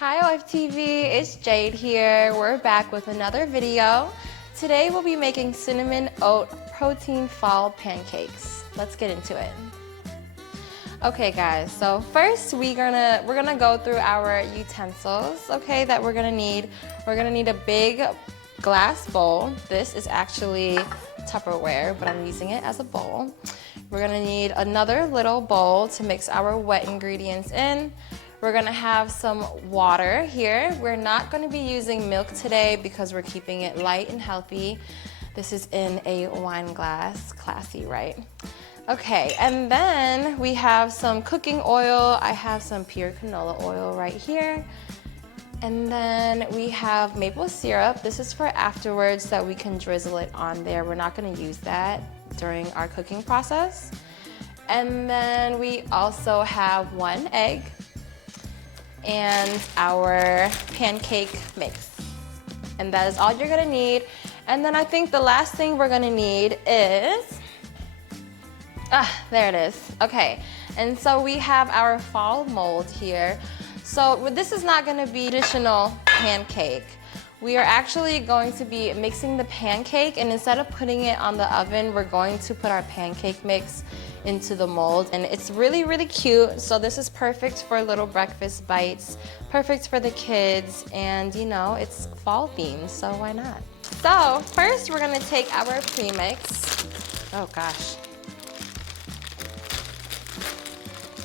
Hi OFTV, it's Jade here. We're back with another video. Today we'll be making cinnamon oat protein fall pancakes. Let's get into it. Okay guys, so first we're gonna go through our utensils, okay, that we're gonna need. We're gonna need a big glass bowl. This is actually Tupperware, but I'm using it as a bowl. We're gonna need another little bowl to mix our wet ingredients in. We're gonna have some water here. We're not gonna be using milk today because we're keeping it light and healthy. This is in a wine glass, classy, right? Okay, and then we have some cooking oil. I have some pure canola oil right here. And then we have maple syrup. This is for afterwards that we can drizzle it on there. We're not gonna use that during our cooking process. And then we also have 1 egg and our pancake mix. And that is all you're gonna need. And then I think the last thing we're gonna need is, there it is, okay. And so we have our fall mold here. So this is not gonna be traditional pancake. We are actually going to be mixing the pancake, and instead of putting it on the oven, we're going to put our pancake mix into the mold. And it's really, really cute. So this is perfect for little breakfast bites, perfect for the kids, and you know, it's fall themed, so why not? So first we're gonna take our premix. Oh gosh.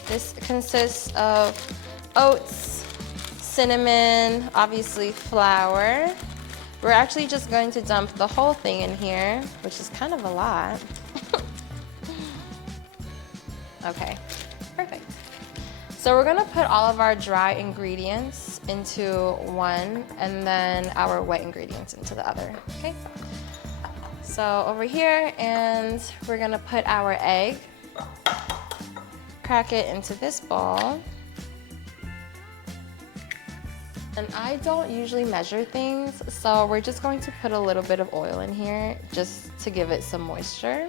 This consists of oats, cinnamon, obviously flour. We're actually just going to dump the whole thing in here, which is kind of a lot. Okay, perfect. So we're gonna put all of our dry ingredients into one and then our wet ingredients into the other, okay? So over here, and we're gonna put our egg, crack it into this bowl. And I don't usually measure things, so we're just going to put a little bit of oil in here just to give it some moisture.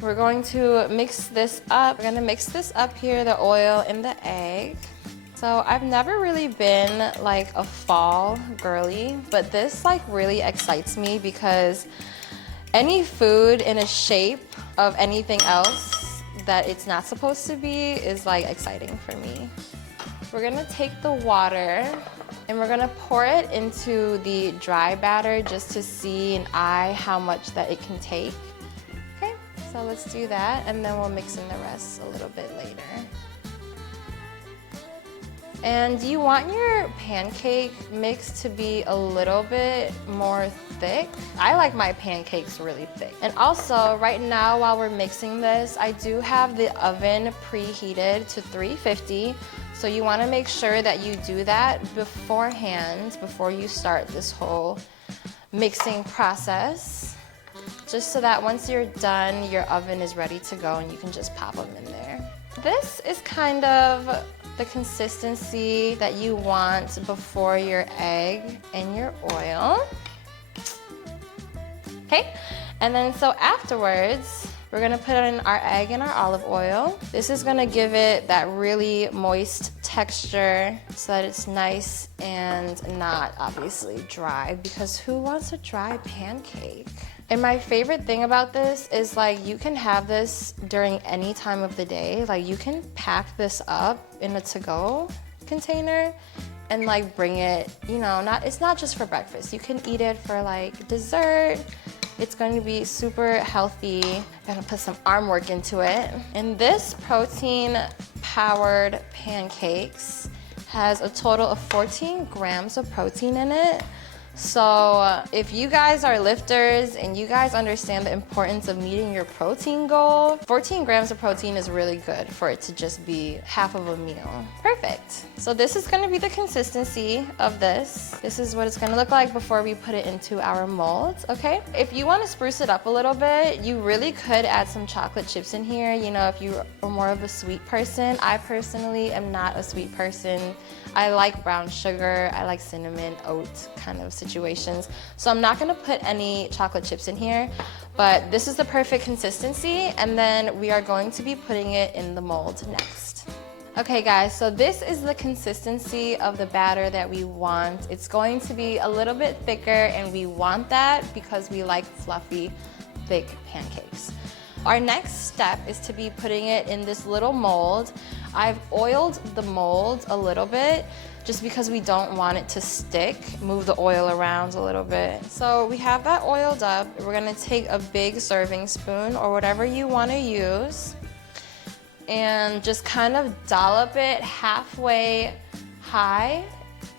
We're going to mix this up. We're gonna mix this up here, the oil and the egg. So I've never really been like a fall girly, but this like really excites me because any food in a shape of anything else that it's not supposed to be is like exciting for me. We're gonna take the water and we're gonna pour it into the dry batter just to see and eye how much that it can take. Okay, so let's do that and then we'll mix in the rest a little bit later. And you want your pancake mix to be a little bit more thick. I like my pancakes really thick. And also, right now while we're mixing this, I do have the oven preheated to 350. So you wanna make sure that you do that beforehand, before you start this whole mixing process. Just so that once you're done, your oven is ready to go and you can just pop them in there. This is kind of the consistency that you want before your egg and your oil. Okay, and then so afterwards, we're gonna put in our egg and our olive oil. This is gonna give it that really moist texture so that it's nice and not obviously dry, because who wants a dry pancake? And my favorite thing about this is like you can have this during any time of the day. Like you can pack this up in a to-go container and like bring it, you know, it's not just for breakfast. You can eat it for like dessert. It's going to be super healthy. I'm gonna put some arm work into it. And this protein powered pancakes has a total of 14 grams of protein in it. So if you guys are lifters and you guys understand the importance of meeting your protein goal, 14 grams of protein is really good for it to just be half of a meal. Perfect. So this is gonna be the consistency of this. This is what it's gonna look like before we put it into our molds, okay? If you wanna spruce it up a little bit, you really could add some chocolate chips in here. You know, if you are more of a sweet person. I personally am not a sweet person. I like brown sugar, I like cinnamon, oat kind of situations. So I'm not gonna put any chocolate chips in here, but this is the perfect consistency, and then we are going to be putting it in the mold next. Okay guys, so this is the consistency of the batter that we want. It's going to be a little bit thicker, and we want that because we like fluffy, thick pancakes. Our next step is to be putting it in this little mold. I've oiled the mold a little bit just because we don't want it to stick. Move the oil around a little bit. So we have that oiled up. We're gonna take a big serving spoon or whatever you wanna use, and just kind of dollop it halfway high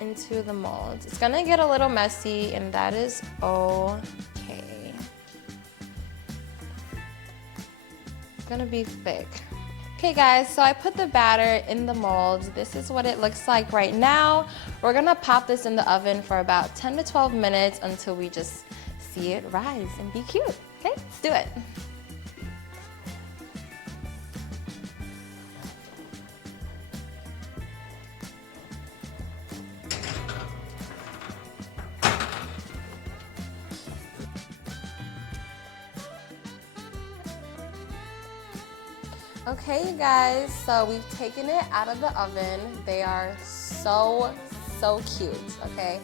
into the mold. It's gonna get a little messy, and that is okay. It's gonna be thick. Okay guys, so I put the batter in the mold. This is what it looks like right now. We're gonna pop this in the oven for about 10 to 12 minutes until we just see it rise and be cute. Okay, let's do it. Okay, you guys, so we've taken it out of the oven. They are so cute, okay?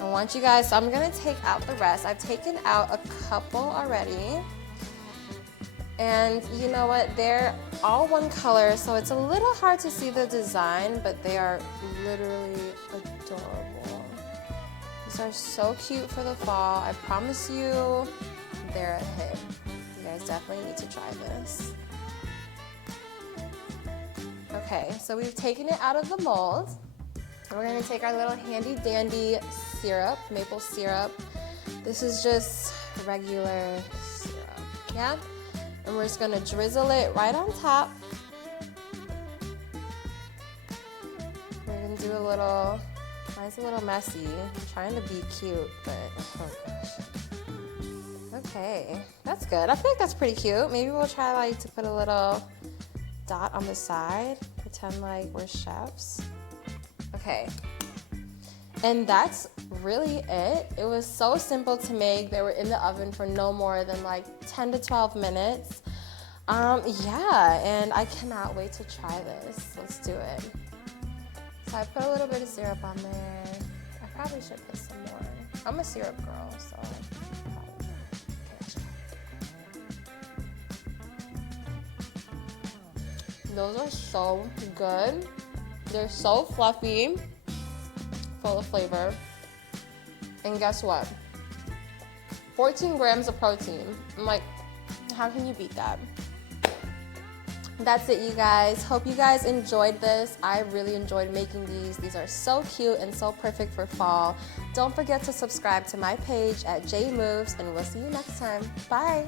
I want you guys, so I'm gonna take out the rest. I've taken out a couple already. And you know what, they're all one color, so it's a little hard to see the design, but they are literally adorable. These are so cute for the fall. I promise you, they're a hit. You guys definitely need to try this. Okay, so we've taken it out of the mold. We're gonna take our little handy dandy syrup, maple syrup. This is just regular syrup, yeah? And we're just gonna drizzle it right on top. We're gonna do a little, mine's a little messy. I'm trying to be cute, but oh gosh. Okay, that's good. I think that's pretty cute. Maybe we'll try like to put a little dot on the side, pretend like we're chefs. Okay, and that's really it. It was so simple to make. They were in the oven for no more than like 10 to 12 minutes. Yeah, and I cannot wait to try this. Let's do it. So I put a little bit of syrup on there. I probably should put some more. I'm a syrup girl, so those are so good. They're so fluffy, full of flavor. And guess what? 14 grams of protein. I'm like, how can you beat that? That's it, you guys. Hope you guys enjoyed this. I really enjoyed making these. These are so cute and so perfect for fall. Don't forget to subscribe to my page at JMoves, and we'll see you next time. Bye.